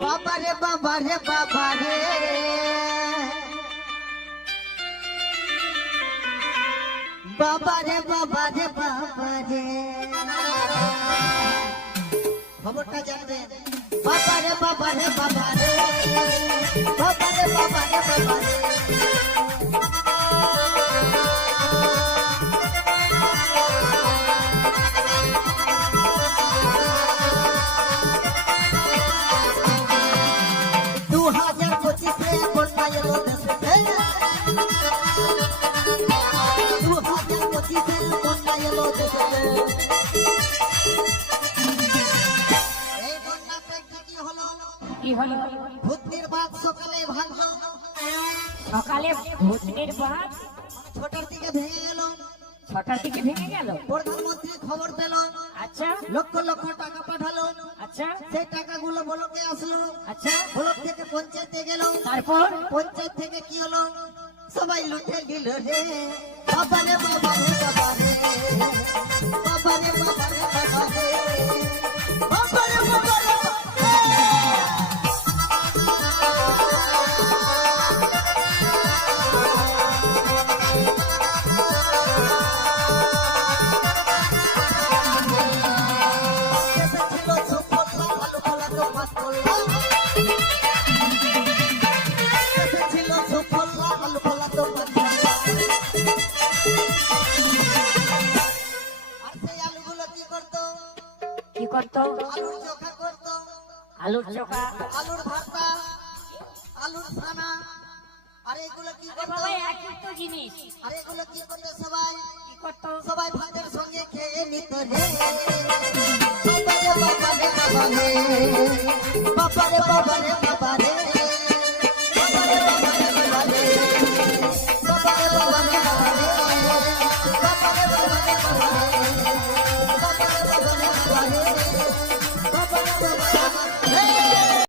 बाबा रे बाबा रे बाबा रे। बाबा रे बाबा रे बाबा रे। बाबा जानते बाबा रे बाबा रे बाबा रे। बाबा रे बाबा रे बाबा रे। এলো দেশে দু হাজার পঁচিশে বন্যা এলো দেশে এই বন্যাতে কি কি হলো? কি হলো ভূতনির বাদ সকালে ভাঙলো সকালে ভূতনির বাদ ছোটার দিকে ভেঙে গেল। ছটার দিকে ভেঙে গেল? প্রধানমন্ত্রী খবর পেল। আচ্ছা। লক্ষ লক্ষ টাকা পাঠালো। আচ্ছা। সেই টাকাগুলো ব্লকে আসলো। আচ্ছা। ব্লক থেকে পঞ্চায়েতে গেল। তারপর? পঞ্চায়েত থেকে কি হলো? সবাই লুটে দিল রে। বাবা রে বাবা রে আলু ফলা করলাম ছিল সুফলা আলু ফলা তো আর সেই আলুগুলো কি করতো? কি করতো আলুর চোখা করতো আলুর চোখা আলুর ভর্তা আলুর ছানা আর এগুলো কি করতো? একই তো জিনিস আর এগুলো কি করতো সবাই? কি করতো? সবাই ভাতের সঙ্গে খেয়ে নিত রে। বাবারে বাবারে